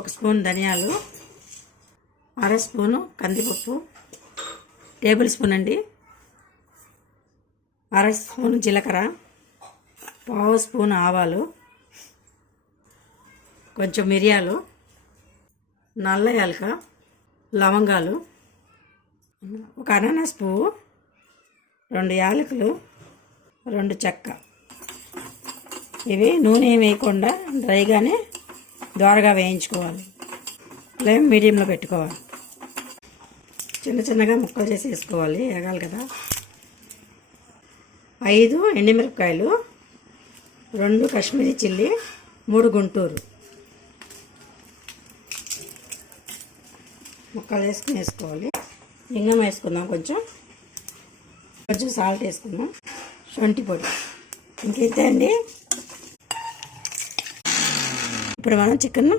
1 spoon ధనియాలు, అర spoon కందిపప్పు, టేబుల్ స్పూన్ అండి, అర స్పూన్ జీలకర్ర, పావు స్పూన్ ఆవాలు, కొంచెం మిరియాలు, నల్ల యాలక, లవంగాలు, 1 అనానాస్ పువ్వు, 2 యాలకులు, 2 చెక్క. ఇవి నూనె వేయకుండా డ్రైగానే దోరగా వేయించుకోవాలి. ఫ్లేమ్ మీడియంలో పెట్టుకోవాలి. చిన్న చిన్నగా ముక్కలు చేసి వేసుకోవాలి, వేగాలి కదా. 5 ఎండుమిరపకాయలు, 2 కాశ్మీరీ చిల్లీ, 3 గుంటూరు ముక్కలు వేసుకోవాలి. ఇంగం వేసుకుందాం, కొంచెం సాల్ట్ వేసుకుందాం, శొంఠి పొడి. ఇంకెంతే అండి. ఇప్పుడు మనం చికెన్